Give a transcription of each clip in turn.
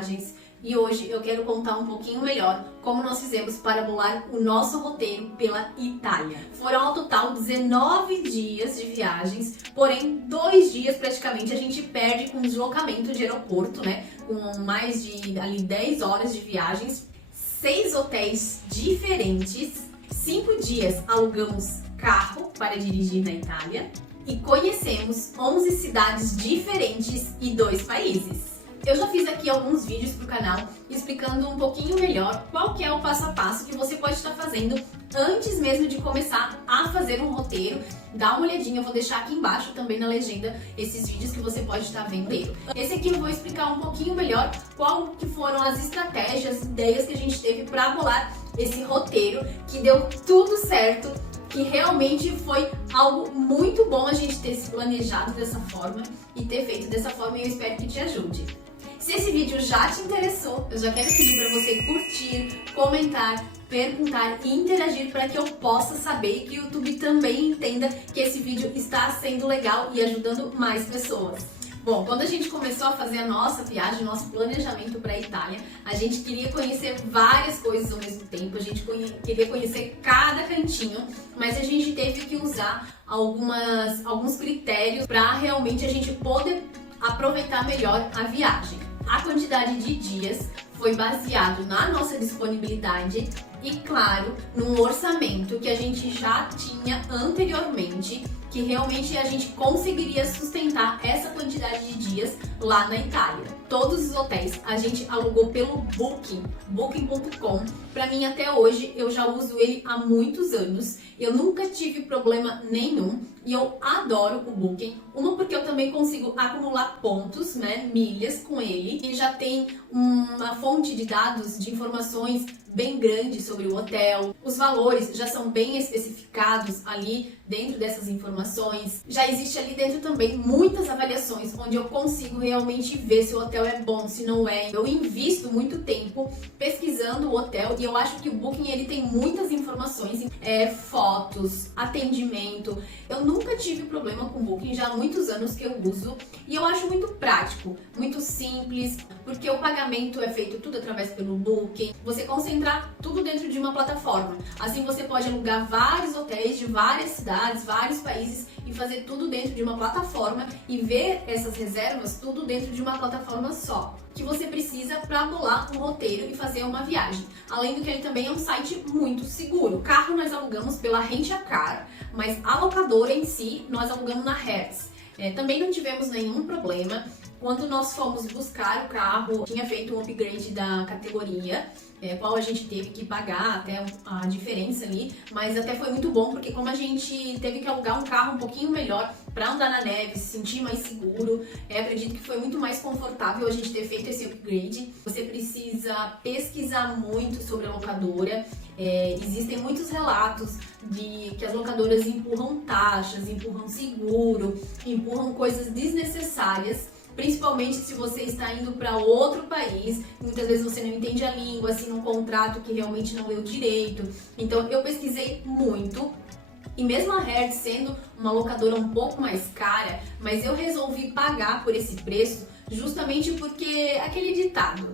viagens e hoje eu quero contar um pouquinho melhor como nós fizemos para bolar o nosso roteiro pela Itália. Foram ao total 19 dias de viagens, porém 2 dias praticamente a gente perde com deslocamento de aeroporto, né? Com mais de ali 10 horas de viagens, 6 hotéis diferentes, 5 dias alugamos carro para dirigir na Itália e conhecemos 11 cidades diferentes e 2 países. Eu já fiz aqui alguns vídeos pro canal explicando um pouquinho melhor qual que é o passo a passo que você pode estar fazendo antes mesmo de começar a fazer um roteiro. Dá uma olhadinha, eu vou deixar aqui embaixo também na legenda esses vídeos que você pode estar vendo. Esse aqui eu vou explicar um pouquinho melhor qual que foram as estratégias, ideias que a gente teve para bolar esse roteiro, que deu tudo certo, que realmente foi algo muito bom a gente ter se planejado dessa forma e ter feito dessa forma, e eu espero que te ajude. Se esse vídeo já te interessou, eu já quero pedir para você curtir, comentar, perguntar e interagir para que eu possa saber e que o YouTube também entenda que esse vídeo está sendo legal e ajudando mais pessoas. Bom, quando a gente começou a fazer a nossa viagem, nosso planejamento para a Itália, a gente queria conhecer várias coisas ao mesmo tempo, a gente queria conhecer cada cantinho, mas a gente teve que usar alguns critérios para realmente a gente poder aproveitar melhor a viagem. A quantidade de dias foi baseado na nossa disponibilidade e, claro, num orçamento que a gente já tinha anteriormente, que realmente a gente conseguiria sustentar essa quantidade de dias lá na Itália. Todos os hotéis a gente alugou pelo Booking.com. Para mim, até hoje, eu já uso ele há muitos anos. Eu nunca tive problema nenhum e eu adoro o Booking. Uma, porque eu também consigo acumular pontos, né, milhas com ele, e já tem uma fonte de dados, de informações bem grande sobre o hotel. Os valores já são bem especificados ali dentro dessas informações. Já existe ali dentro também muitas avaliações onde eu consigo realmente ver se o hotel é bom, se não é. Eu invisto muito tempo pesquisando o hotel e eu acho que o Booking ele tem muitas informações, fotos, atendimento. Eu nunca tive problema com o Booking, já há muitos anos que eu uso e eu acho muito prático, muito simples, porque o pagamento é feito tudo através pelo Booking. Você concentrar tudo dentro de uma plataforma. Assim você pode alugar vários hotéis de várias cidades, vários países e fazer tudo dentro de uma plataforma e ver essas reservas tudo dentro de uma plataforma só, que você precisa para bolar um roteiro e fazer uma viagem. Além do que ele também é um site muito seguro. O carro nós alugamos pela Rent a Car, mas a locadora em si nós alugamos na Hertz. Também não tivemos nenhum problema. Quando nós fomos buscar o carro, tinha feito um upgrade da categoria, qual a gente teve que pagar até a diferença ali, mas até foi muito bom, porque como a gente teve que alugar um carro um pouquinho melhor para andar na neve, se sentir mais seguro, acredito que foi muito mais confortável a gente ter feito esse upgrade. Você precisa pesquisar muito sobre a locadora. Existem muitos relatos de que as locadoras empurram taxas, empurram seguro, empurram coisas desnecessárias, principalmente se você está indo para outro país, muitas vezes você não entende a língua, assina um contrato que realmente não leu direito. Então eu pesquisei muito, e mesmo a Hertz sendo uma locadora um pouco mais cara, mas eu resolvi pagar por esse preço justamente porque aquele ditado,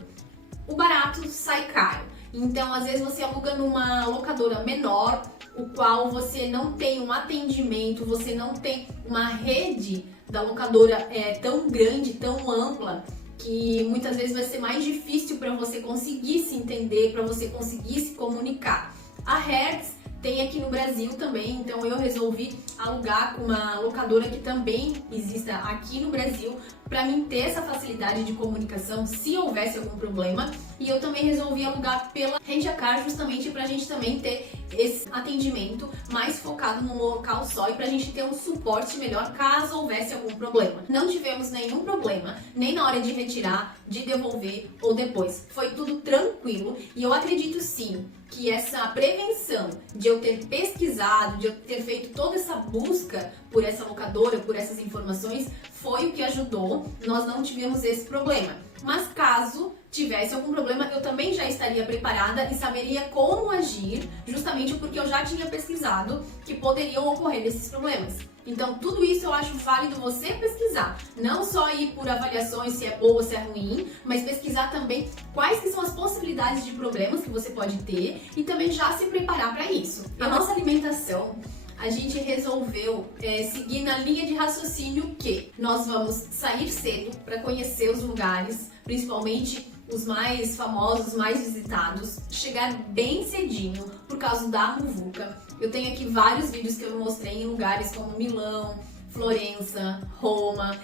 o barato sai caro. Então, às vezes você aluga numa locadora menor, o qual você não tem um atendimento, você não tem uma rede da locadora tão grande, tão ampla, que muitas vezes vai ser mais difícil para você conseguir se entender, para você conseguir se comunicar. A Hertz tem aqui no Brasil também, então eu resolvi alugar com uma locadora que também exista aqui no Brasil, para mim ter essa facilidade de comunicação se houvesse algum problema. E eu também resolvi alugar pela Rent a Car justamente para a gente também ter esse atendimento mais focado num local só e para a gente ter um suporte melhor caso houvesse algum problema. Não tivemos nenhum problema, nem na hora de retirar, de devolver ou depois. Foi tudo tranquilo e eu acredito sim que essa prevenção de eu ter pesquisado, de eu ter feito toda essa busca por essa locadora, por essas informações, foi o que ajudou. Nós não tivemos esse problema. Mas caso tivesse algum problema, eu também já estaria preparada e saberia como agir, justamente porque eu já tinha pesquisado que poderiam ocorrer esses problemas. Então, tudo isso eu acho válido você pesquisar. Não só ir por avaliações se é boa ou se é ruim, mas pesquisar também quais que são as possibilidades de problemas que você pode ter e também já se preparar para isso. A nossa alimentação, a gente resolveu seguir na linha de raciocínio que nós vamos sair cedo para conhecer os lugares, principalmente os mais famosos, mais visitados, chegar bem cedinho por causa da muvuca. Eu tenho aqui vários vídeos que eu mostrei em lugares como Milão, Florença, Roma,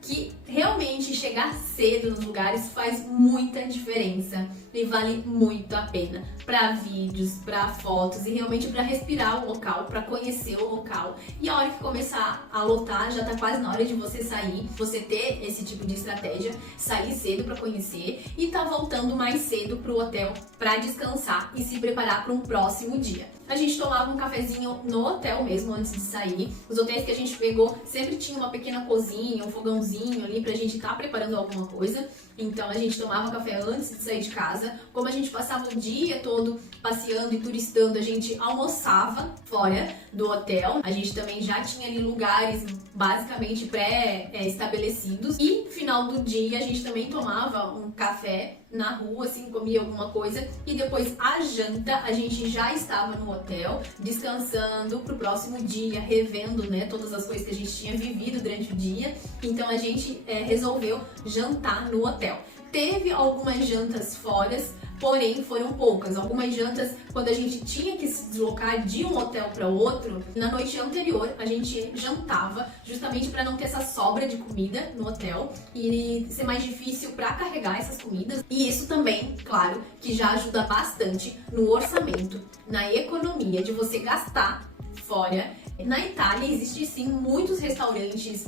que realmente chegar cedo nos lugares faz muita diferença e vale muito a pena para vídeos, para fotos e realmente para respirar o local, para conhecer o local. E a hora que começar a lotar, já tá quase na hora de você sair, você ter esse tipo de estratégia, sair cedo para conhecer e tá voltando mais cedo pro hotel para descansar e se preparar para um próximo dia. A gente tomava um cafezinho no hotel mesmo antes de sair. Os hotéis que a gente pegou sempre tinha uma pequena cozinha, um fogãozinho ali pra gente estar preparando alguma coisa. Então a gente tomava café antes de sair de casa. Como a gente passava o dia todo passeando e turistando, a gente almoçava fora do hotel. A gente também já tinha ali lugares basicamente pré-estabelecidos. E final do dia a gente também tomava um café na rua, assim, comia alguma coisa e depois a janta a gente já estava no hotel, descansando pro próximo dia, revendo, né, todas as coisas que a gente tinha vivido durante o dia. Então a gente resolveu jantar no hotel. Teve algumas jantas fora, porém foram poucas. Algumas jantas quando a gente tinha que se deslocar de um hotel para outro, na noite anterior a gente jantava justamente para não ter essa sobra de comida no hotel e ser mais difícil para carregar essas comidas. E isso também, claro, que já ajuda bastante no orçamento, na economia de você gastar fora. Na Itália existe sim muitos restaurantes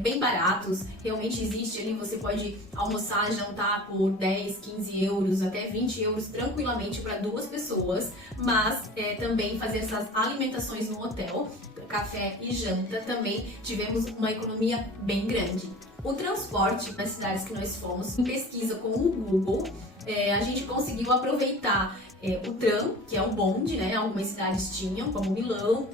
bem baratos, realmente existe ali, você pode almoçar, jantar por 10, 15 euros, até 20 euros tranquilamente para 2 pessoas, mas também fazer essas alimentações no hotel, café e janta, também tivemos uma economia bem grande. O transporte nas cidades que nós fomos, em pesquisa com o Google, a gente conseguiu aproveitar o tram, que é o bonde, né? Algumas cidades tinham, como Milão,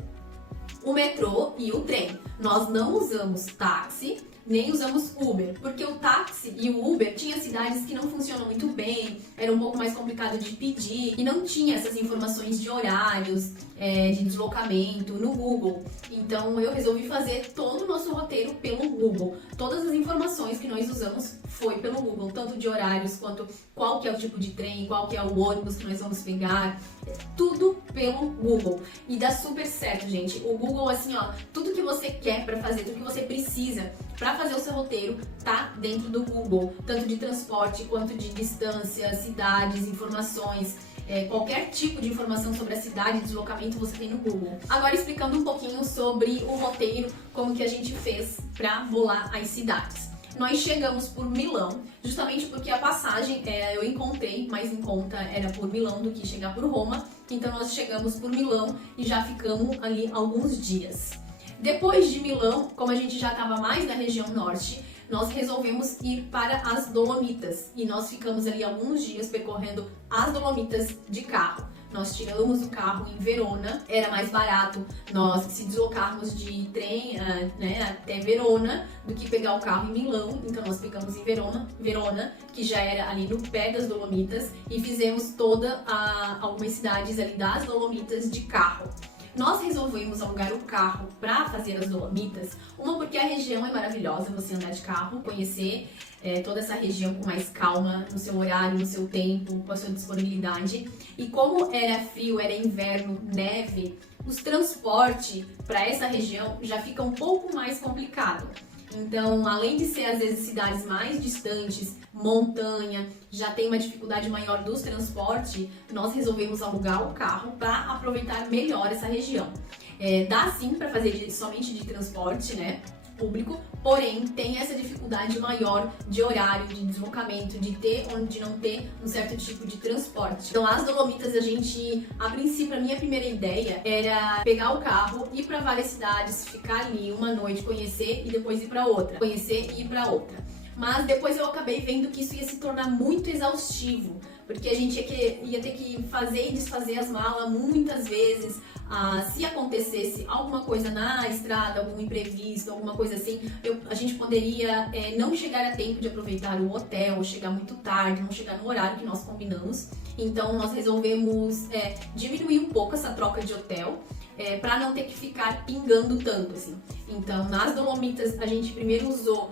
o metrô e o trem. Nós não usamos táxi, nem usamos Uber, porque o táxi e o Uber tinha cidades que não funcionam muito bem, era um pouco mais complicado de pedir e não tinha essas informações de horários, de deslocamento no Google. Então eu resolvi fazer todo o nosso roteiro pelo Google. Todas as informações que nós usamos foi pelo Google, tanto de horários quanto qual que é o tipo de trem, qual que é o ônibus que nós vamos pegar, tudo pelo Google. E dá super certo, gente. O Google, assim, ó, tudo que você quer pra fazer, tudo que você precisa pra fazer o seu roteiro tá dentro do Google, tanto de transporte quanto de distância, cidades, informações. Qualquer tipo de informação sobre a cidade, deslocamento, você tem no Google. Agora explicando um pouquinho sobre o roteiro, como que a gente fez para bolar as cidades. Nós chegamos por Milão, justamente porque a passagem eu encontrei mais em conta era por Milão do que chegar por Roma. Então nós chegamos por Milão e já ficamos ali alguns dias. Depois de Milão, como a gente já estava mais na região norte, nós resolvemos ir para as Dolomitas e nós ficamos ali alguns dias percorrendo as Dolomitas de carro. Nós tiramos o carro em Verona, era mais barato nós se deslocarmos de trem até Verona do que pegar o carro em Milão. Então nós ficamos em Verona, que já era ali no pé das Dolomitas, e fizemos algumas cidades ali das Dolomitas de carro. Nós resolvemos alugar o carro para fazer as Dolomitas, uma porque a região é maravilhosa, você andar de carro, conhecer toda essa região com mais calma, no seu horário, no seu tempo, com a sua disponibilidade. E como era frio, era inverno, neve, os transportes para essa região já fica um pouco mais complicado. Então, além de ser às vezes cidades mais distantes, montanha, já tem uma dificuldade maior dos transportes, nós resolvemos alugar o carro para aproveitar melhor essa região. Dá sim para fazer somente de transporte, né, público, porém tem essa dificuldade maior de horário, de deslocamento, de ter ou de não ter um certo tipo de transporte. Então as Dolomitas a princípio, a minha primeira ideia era pegar o carro, ir para várias cidades, ficar ali uma noite, conhecer e depois ir para outra, conhecer e ir para outra. Mas depois eu acabei vendo que isso ia se tornar muito exaustivo, porque a gente ia ter que fazer e desfazer as malas muitas vezes. Se acontecesse alguma coisa na estrada, algum imprevisto, alguma coisa assim, a gente poderia não chegar a tempo de aproveitar o hotel, chegar muito tarde, não chegar no horário que nós combinamos. Então nós resolvemos diminuir um pouco essa troca de hotel, para não ter que ficar pingando tanto assim. Então nas Dolomitas a gente primeiro usou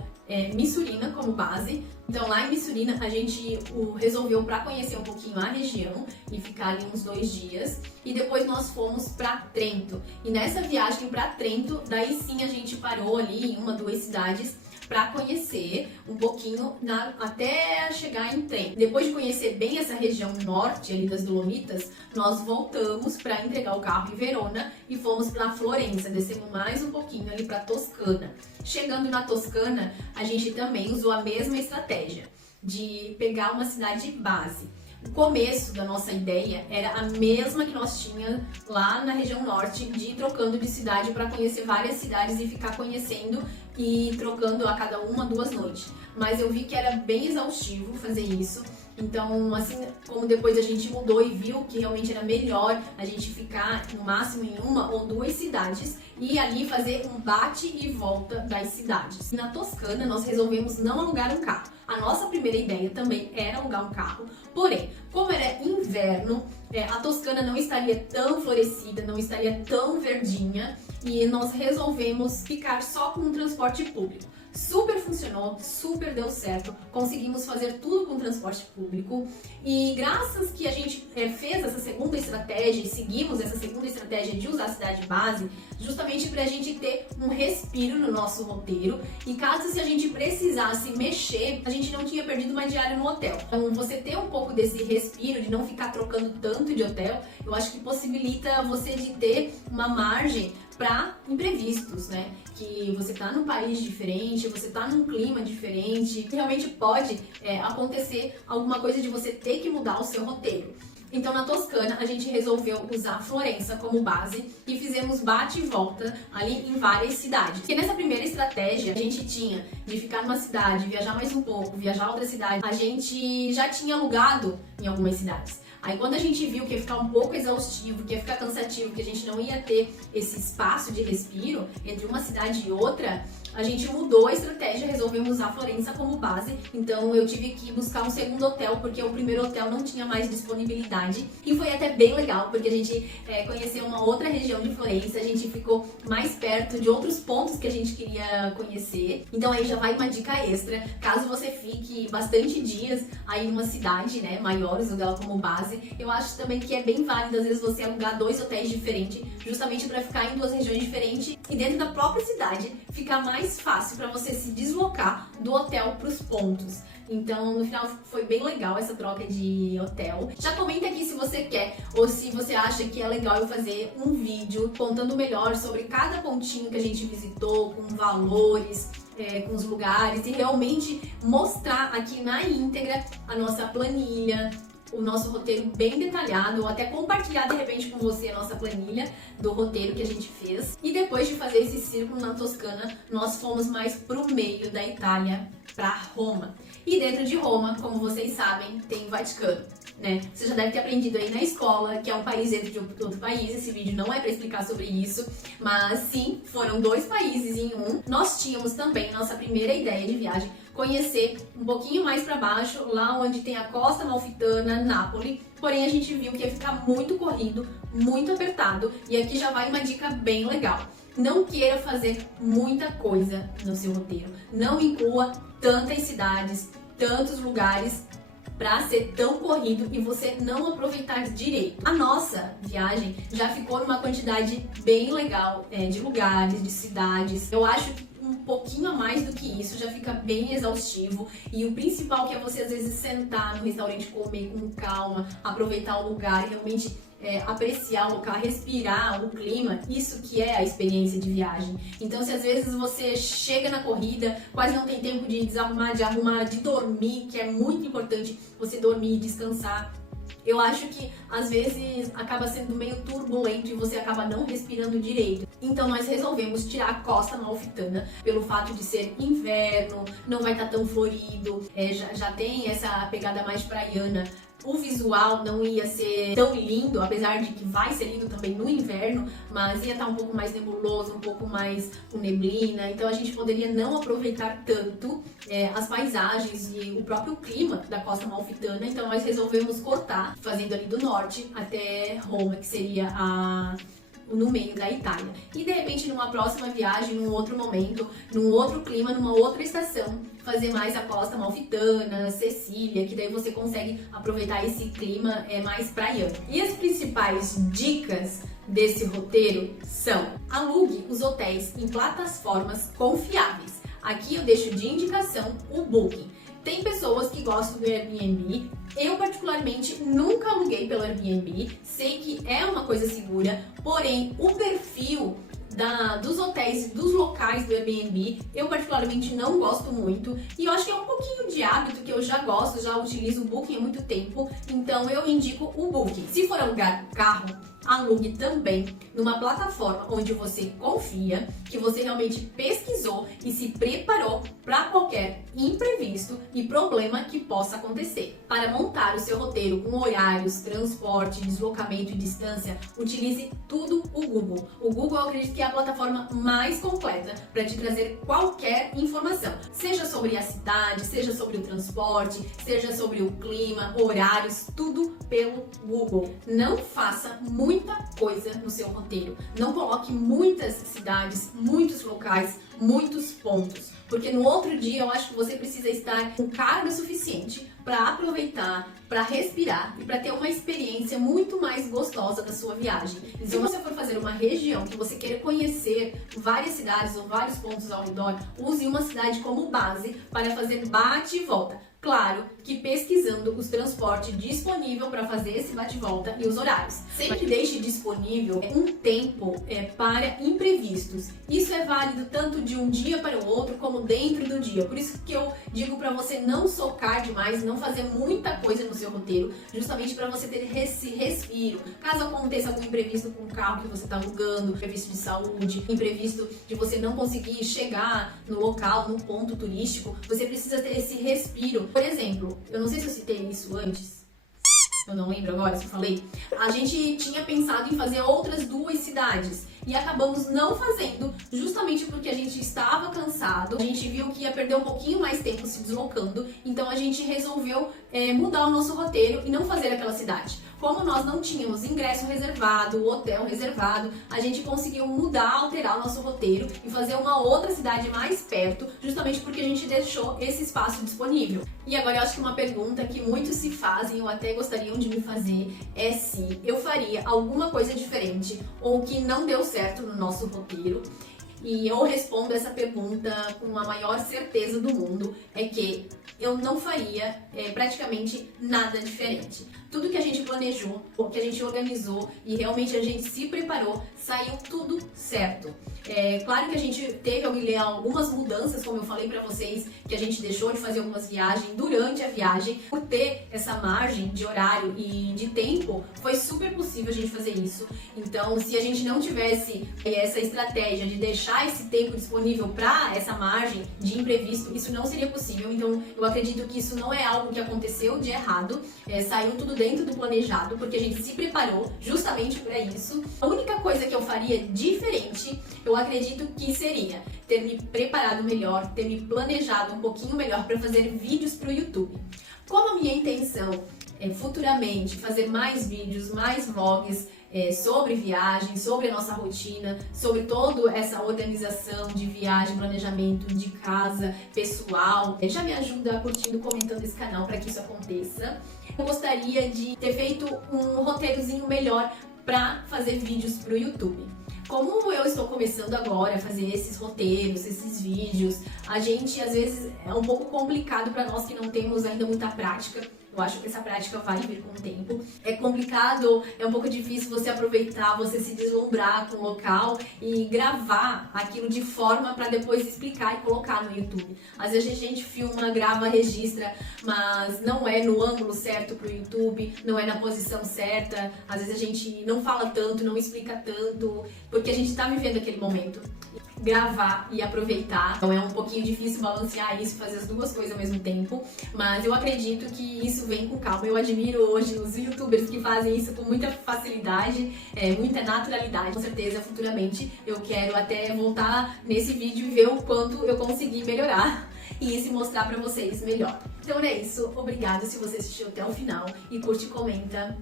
Missurina como base. Então lá em Missurina a gente resolveu para conhecer um pouquinho a região e ficar ali uns 2 dias. E depois nós fomos para Trento. E nessa viagem para Trento, daí sim a gente parou ali em 1, 2 cidades para conhecer um pouquinho até chegar em Trento. Depois de conhecer bem essa região norte ali das Dolomitas, nós voltamos para entregar o carro em Verona e fomos para Florença, descemos mais um pouquinho ali para Toscana. Chegando na Toscana, a gente também usou a mesma estratégia de pegar uma cidade base. O começo da nossa ideia era a mesma que nós tínhamos lá na região norte, de ir trocando de cidade para conhecer várias cidades e ficar conhecendo e trocando a cada 1, 2 noites. Mas eu vi que era bem exaustivo fazer isso. Então, assim como depois a gente mudou e viu que realmente era melhor a gente ficar no máximo em 1 ou 2 cidades e ali fazer um bate e volta das cidades. Na Toscana, nós resolvemos não alugar um carro. A nossa primeira ideia também era alugar um carro, porém, como era inverno, a Toscana não estaria tão florescida, não estaria tão verdinha, e nós resolvemos ficar só com o transporte público. Super funcionou, super deu certo, conseguimos fazer tudo com transporte público e graças que a gente fez essa segunda estratégia e seguimos essa segunda estratégia de usar a cidade base, justamente para a gente ter um respiro no nosso roteiro e caso se a gente precisasse mexer, a gente não tinha perdido uma diária no hotel. Então você ter um pouco desse respiro, de não ficar trocando tanto de hotel, eu acho que possibilita você de ter uma margem para imprevistos, né? Que você tá num país diferente, você tá num clima diferente, realmente pode acontecer alguma coisa de você ter que mudar o seu roteiro. Então na Toscana a gente resolveu usar Florença como base e fizemos bate e volta ali em várias cidades. Porque nessa primeira estratégia a gente tinha de ficar numa cidade, viajar mais um pouco, viajar a outra cidade, a gente já tinha alugado em algumas cidades. Aí quando a gente viu que ia ficar um pouco exaustivo, que ia ficar cansativo, que a gente não ia ter esse espaço de respiro entre uma cidade e outra, a gente mudou a estratégia, resolvemos usar Florença como base. Então eu tive que buscar um segundo hotel, porque o primeiro hotel não tinha mais disponibilidade. E foi até bem legal, porque a gente conheceu uma outra região de Florença, a gente ficou mais perto de outros pontos que a gente queria conhecer. Então aí já vai uma dica extra, caso você fique bastante dias aí numa cidade, né, maior, usando ela como base, eu acho também que é bem válido às vezes você alugar 2 hotéis diferentes, justamente para ficar em 2 regiões diferentes e dentro da própria cidade ficar mais fácil para você se deslocar do hotel para os pontos. Então, no final foi bem legal essa troca de hotel. Já comenta aqui se você quer ou se você acha que é legal eu fazer um vídeo contando melhor sobre cada pontinho que a gente visitou, com valores, com os lugares e realmente mostrar aqui na íntegra a nossa planilha, o nosso roteiro bem detalhado, ou até compartilhar de repente com você a nossa planilha do roteiro que a gente fez. E depois de fazer esse círculo na Toscana, nós fomos mais pro meio da Itália, para Roma. E dentro de Roma, como vocês sabem, tem o Vaticano, né? Você já deve ter aprendido aí na escola que é um país dentro de outro país. Esse vídeo não é para explicar sobre isso, mas sim, foram 2 países em um. Nós tínhamos também nossa primeira ideia de viagem, conhecer um pouquinho mais para baixo, lá onde tem a Costa Amalfitana, Nápoles. Porém, a gente viu que ia ficar muito corrido, muito apertado. E aqui já vai uma dica bem legal. Não queira fazer muita coisa no seu roteiro. Não inclua tantas cidades, tantos lugares para ser tão corrido e você não aproveitar direito. A nossa viagem já ficou numa quantidade bem legal de lugares, de cidades. Eu acho que um pouquinho a mais do que isso já fica bem exaustivo e o principal que é você às vezes sentar no restaurante, comer com calma, aproveitar o lugar e realmente apreciar o local, respirar o clima, isso que é a experiência de viagem. Então se às vezes você chega na corrida, quase não tem tempo de desarrumar, de arrumar, de dormir, que é muito importante você dormir, descansar. Eu acho que às vezes acaba sendo meio turbulento e você acaba não respirando direito. Então nós resolvemos tirar a Costa Amalfitana pelo fato de ser inverno, não vai estar tão florido, já tem essa pegada mais praiana. O visual não ia ser tão lindo, apesar de que vai ser lindo também no inverno, mas ia estar um pouco mais nebuloso, um pouco mais com neblina, então a gente poderia não aproveitar tanto as paisagens e o próprio clima da Costa Amalfitana, então nós resolvemos cortar, fazendo ali do norte até Roma, que seria no meio da Itália. E de repente numa próxima viagem, num outro momento, num outro clima, numa outra estação, fazer mais a Costa Amalfitana, Sicília, que daí você consegue aproveitar esse clima mais praiano. E as principais dicas desse roteiro são: alugue os hotéis em plataformas confiáveis. Aqui eu deixo de indicação o Booking. Tem pessoas que gostam do Airbnb. Eu, particularmente, nunca aluguei pelo Airbnb. Sei que é uma coisa segura, porém, o perfil dos hotéis, dos locais do Airbnb, eu particularmente não gosto muito. E eu acho que é um pouquinho de hábito que eu já gosto, já utilizo o Booking há muito tempo. Então, eu indico o Booking. Se for alugar carro, alugue também numa plataforma onde você confia, que você realmente pesquisou e se preparou para qualquer imprevisto e problema que possa acontecer. Para montar o seu roteiro com horários, transporte, deslocamento e distância, utilize tudo o Google. O Google, eu acredito que é a plataforma mais completa para te trazer qualquer informação, seja sobre a cidade, seja sobre o transporte, seja sobre o clima, horários, tudo pelo Google. Não faça muita coisa no seu roteiro. Não coloque muitas cidades, muitos locais, muitos pontos, porque no outro dia eu acho que você precisa estar com carga suficiente para aproveitar, para respirar e para ter uma experiência muito mais gostosa da sua viagem. E se você for fazer uma região que você queira conhecer várias cidades ou vários pontos ao redor, use uma cidade como base para fazer bate e volta. Claro que pesquisando os transportes disponíveis para fazer esse bate-volta e os horários. Sempre deixe disponível um tempo para imprevistos. Isso é válido tanto de um dia para o outro como dentro do dia. Por isso que eu digo para você não socar demais, não fazer muita coisa no seu roteiro, justamente para você ter esse respiro. Caso aconteça algum imprevisto com o carro que você está alugando, imprevisto de saúde, imprevisto de você não conseguir chegar no local, no ponto turístico, você precisa ter esse respiro. Por exemplo, eu não sei se eu citei isso antes, eu não lembro agora se eu falei, a gente tinha pensado em fazer outras 2 cidades e acabamos não fazendo, justamente porque a gente estava cansado, a gente viu que ia perder um pouquinho mais tempo se deslocando, então a gente resolveu mudar o nosso roteiro e não fazer aquela cidade. Como nós não tínhamos ingresso reservado, hotel reservado, a gente conseguiu mudar, alterar o nosso roteiro e fazer uma outra cidade mais perto, justamente porque a gente deixou esse espaço disponível. E agora eu acho que uma pergunta que muitos se fazem, ou até gostariam de me fazer, é se eu faria alguma coisa diferente ou que não deu certo no nosso roteiro. E eu respondo essa pergunta com a maior certeza do mundo, é que eu não faria praticamente nada diferente. Tudo que a gente planejou, o que a gente organizou e realmente a gente se preparou, saiu tudo certo. Claro que a gente teve algumas mudanças, como eu falei pra vocês, que a gente deixou de fazer algumas viagens durante a viagem. Por ter essa margem de horário e de tempo, foi super possível a gente fazer isso. Então, se a gente não tivesse essa estratégia de deixar esse tempo disponível para essa margem de imprevisto, isso não seria possível. Então, eu acredito que isso não é algo que aconteceu de errado, saiu tudo dentro do planejado, porque a gente se preparou justamente para isso. A única coisa que eu faria diferente, eu acredito que seria ter me preparado melhor, ter me planejado um pouquinho melhor para fazer vídeos para o YouTube. Como a minha intenção é futuramente fazer mais vídeos, mais vlogs sobre viagem, sobre a nossa rotina, sobre toda essa organização de viagem, planejamento de casa, pessoal, já me ajuda curtindo, comentando esse canal para que isso aconteça. Eu gostaria de ter feito um roteirozinho melhor para fazer vídeos para o YouTube. Como eu estou começando agora a fazer esses roteiros, esses vídeos, a gente às vezes é um pouco complicado para nós que não temos ainda muita prática. Eu acho que essa prática vai vir com o tempo. É complicado, é um pouco difícil você aproveitar, você se deslumbrar com o local e gravar aquilo de forma para depois explicar e colocar no YouTube. Às vezes a gente filma, grava, registra, mas não é no ângulo certo pro YouTube, não é na posição certa. Às vezes a gente não fala tanto, não explica tanto, porque a gente tá vivendo aquele momento. Gravar e aproveitar, então é um pouquinho difícil balancear isso, fazer as duas coisas ao mesmo tempo, mas eu acredito que isso vem com calma. Eu admiro hoje os youtubers que fazem isso com muita facilidade, muita naturalidade. Com certeza, futuramente, eu quero até voltar nesse vídeo e ver o quanto eu consegui melhorar e se mostrar pra vocês melhor. Então é isso, obrigada se você assistiu até o final e curte e comenta.